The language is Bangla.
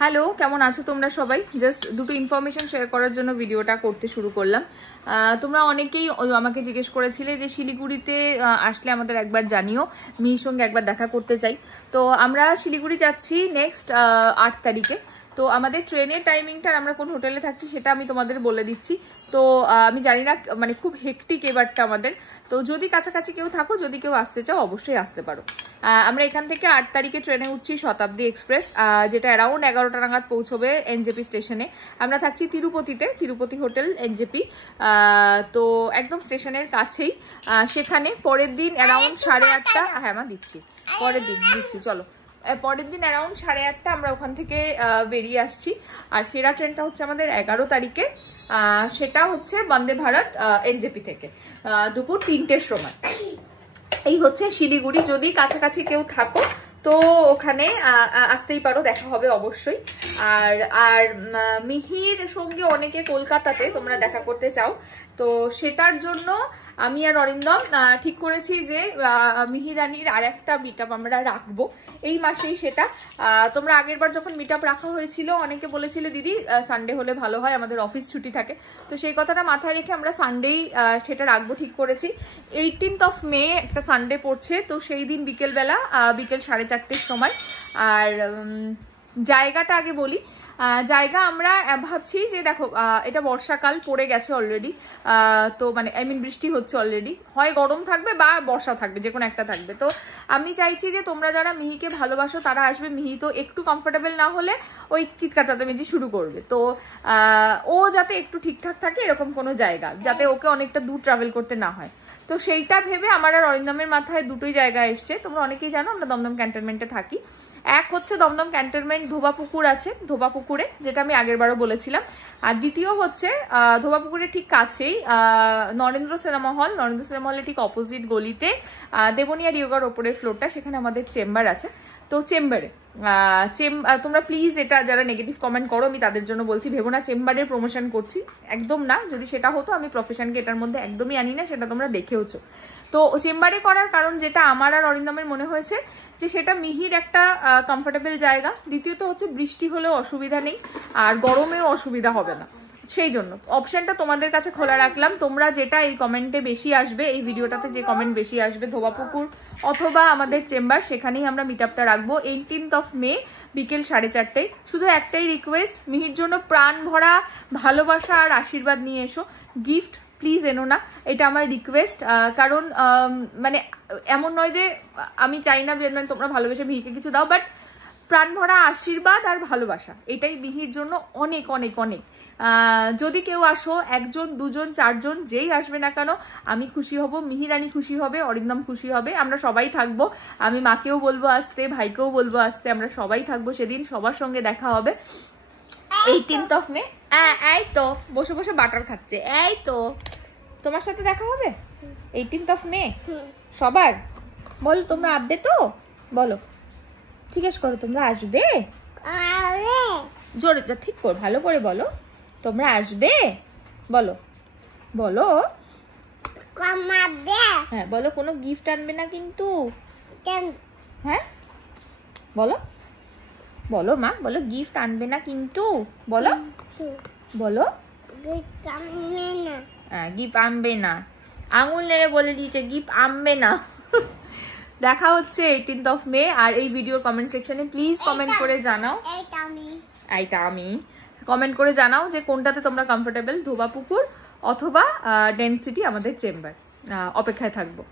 হ্যালো, কেমন আছো তোমরা সবাই? জাস্ট দুটো ইনফরমেশন শেয়ার করার জন্য ভিডিওটা করতে শুরু করলাম। তোমরা অনেকেই আমাকে জিজ্ঞেস করেছিলে যে শিলিগুড়িতে আসলে আমাদের একবার জানিও, মিহির সঙ্গে একবার দেখা করতে চাই। তো আমরা শিলিগুড়ি যাচ্ছি নেক্সট 8 তারিখে। তো আমাদের ট্রেনের টাইমিংটা আমরা কোন হোটেলে থাকছি সেটা আমি তোমাদের বলে দিচ্ছি। তো আমি জানি না, মানে খুব হেক্টিক এবারটা আমাদের। তো যদি কাছাকাছি কেউ থাকো, যদি কেউ আসতে চাও অবশ্যই আসতে পারো। আমরা এখান থেকে 8 তারিখে ট্রেনে উঠছি শতাব্দী এক্সপ্রেস, যেটা অ্যারাউন্ড 11টা নাগাদ পৌঁছবে এনজেপি স্টেশনে। আমরা থাকছি তিরুপতিতে, তিরুপতি হোটেল এনজেপি। তো একদম স্টেশনের কাছেই। সেখানে পরের দিন অ্যারাউন্ড 8:30। হ্যাঁ মা দিচ্ছি, পরের দিন দিচ্ছি, চলো। পরের দিন অ্যারাউন্ড 8:30 আমরা ওখান থেকে বেরিয়ে আসছি। আর ফেরা ট্রেনটা হচ্ছে আমাদের 11 তারিখে। সেটা হচ্ছে বন্দে ভারত এনজেপি থেকে দুপুর 3টের সময়। এই হচ্ছে শিলিগুড়ি। যদি কাছাকাছি কেউ থাকো তো ওখানে আসতেই পারো, দেখা হবে অবশ্যই। আর মিহির সঙ্গে অনেকে কলকাতাতে তোমরা দেখা করতে চাও, তো সেটার জন্য আমি আর অরিন্দম ঠিক করেছি যে মিহিরানির আর একটা মিটআপ আমরা রাখবো এই মাসেই। সেটা তোমরা আগের বার যখন মিটআপ রাখা হয়েছিল অনেকে বলেছিলে দিদি সানডে হলে ভালো হয়, আমাদের অফিস ছুটি থাকে। তো সেই কথাটা মাথায় রেখে আমরা সানডেই সেটা রাখবো ঠিক করেছি। 18th মে একটা সানডে পড়ছে, তো সেই দিন বিকেলবেলা বিকেল 4:30-র সময়। আর জায়গাটা আগে বলি। জায়গা আমরা ভাবছি যে দেখো, এটা বর্ষাকাল পড়ে গেছে অলরেডি। তো মানে বৃষ্টি হচ্ছে অলরেডি, হয় গরম থাকবে বা বর্ষা থাকবে, যে কোনো একটা থাকবে। তো আমি চাইছি যে তোমরা যারা মিহিকে ভালোবাসো তারা আসবে। মিহি তো একটু কমফোর্টেবল না হলে ওই চিৎকার চেঁচামেচি শুরু করবে। তো ও যাতে একটু ঠিকঠাক থাকে এরকম কোনো জায়গা, যাতে ওকে অনেকটা দূর ট্রাভেল করতে না হয়। তো সেইটা ভেবে আমার আর অরিন্দমের মাথায় দুটোই জায়গা এসছে। তোমরা অনেকেই জানো আমরা দমদম ক্যান্টনমেন্টে থাকি। এক হচ্ছে দমদম ক্যান্টনমেন্ট ধোবাপুকুর আছে, ধোবাপুকুরে, যেটা আমি আগের বারও বলেছিলাম। আর দ্বিতীয় হচ্ছে ধোবাপুকুরের ঠিক কাছেই Narendra cinema hall. Narendra cinema হলের ঠিক অপোজিট গলিতে দেবনিয়া রিয়োগার ওপরের ফ্লোরটা, সেখানে আমাদের চেম্বার আছে। তো চেম্বারে তোমরা প্লিজ, এটা যারা নেগেটিভ কমেন্ট করো আমি তাদের জন্য বলছি, ভেবো না চেম্বারের প্রমোশন করছি, একদম না। যদি সেটা হতো, আমি প্রফেশনকে এটার মধ্যে একদমই আনি না, সেটা তোমরা দেখেওছো। তো চেম্বারে করার কারণ যেটা আমার আর অরিন্দমের মনে হয়েছে যে সেটা মিহির একটা কমফোর্টেবল জায়গা। দ্বিতীয়ত হচ্ছে বৃষ্টি হলেও অসুবিধা নেই, আর গরমেও অসুবিধা হবে না। সেই জন্য অপশনটা তোমাদের কাছে খোলা রাখলাম। তোমরা যেটা এই কমেন্টে বেশি আসবে, এই ভিডিওটাতে যে কমেন্ট বেশি আসবে, ধোবাপুকুর অথবা আমাদের চেম্বার, সেখানেই আমরা মিটআপটা রাখবো 18th মে বিকেল 4:30টায়। শুধু একটাই রিকোয়েস্ট, মিহির জন্য প্রাণ ভরা ভালোবাসা আর আশীর্বাদ নিয়ে এসো। গিফট প্লিজ এনো না, এটা আমার রিকোয়েস্ট। কারণ মানে এমন নয় যে আমি চাই না যে তোমরা ভালোবেসে মিহিকে কিছু দাও, বাট প্রাণ ভরা আশীর্বাদ আর ভালোবাসা, এটাই মিহির জন্য অনেক অনেক অনেক। যদি কেউ আসো, 1 জন 2 জন 4 জন যেই আসবে না কেন, আমি খুশি হব, মিহিরানি খুশি হবে, অরিন্দম খুশি হবে, আমরা সবাই থাকবো। আমি মাকেও বলবো আসতে, ভাইকেও বলবো আসতে, আমরা সবাই থাকবো সেদিন, সবার সঙ্গে দেখা হবে 18th মে। এই তো বসে বসে বাটার খাচ্ছে, এই তো তোমার সাথে দেখা হবে 18th মে সবার। বলো তোমরা আসবে তো, বলো, জিজ্ঞেস করো তোমরা আসবে, জোরে ঠিক কর, ভালো করে বলো, তোমরা আসবে, বলো বলো। হ্যাঁ বলো, কোনো গিফট আনবে না কিন্তু। হ্যাঁ বলো বলো মা, বলো গিফট আনবে না কিন্তু, বলো বলো। গিফট আনবে না, আঙুল নেড়ে বলে দিয়েছে গিফট আনবে না। দেখা হচ্ছে 18th মে। আর এই ভিডিওর কমেন্ট সেকশনে প্লিজ কমেন্ট করে জানাও, এইটা আমি কমেন্ট করে জানাও যে কোনটাতে তোমরা কমফোর্টেবল, ধোবাপুকুর অথবা ডেন্সিটি আমাদের চেম্বার। অপেক্ষায় থাকবো।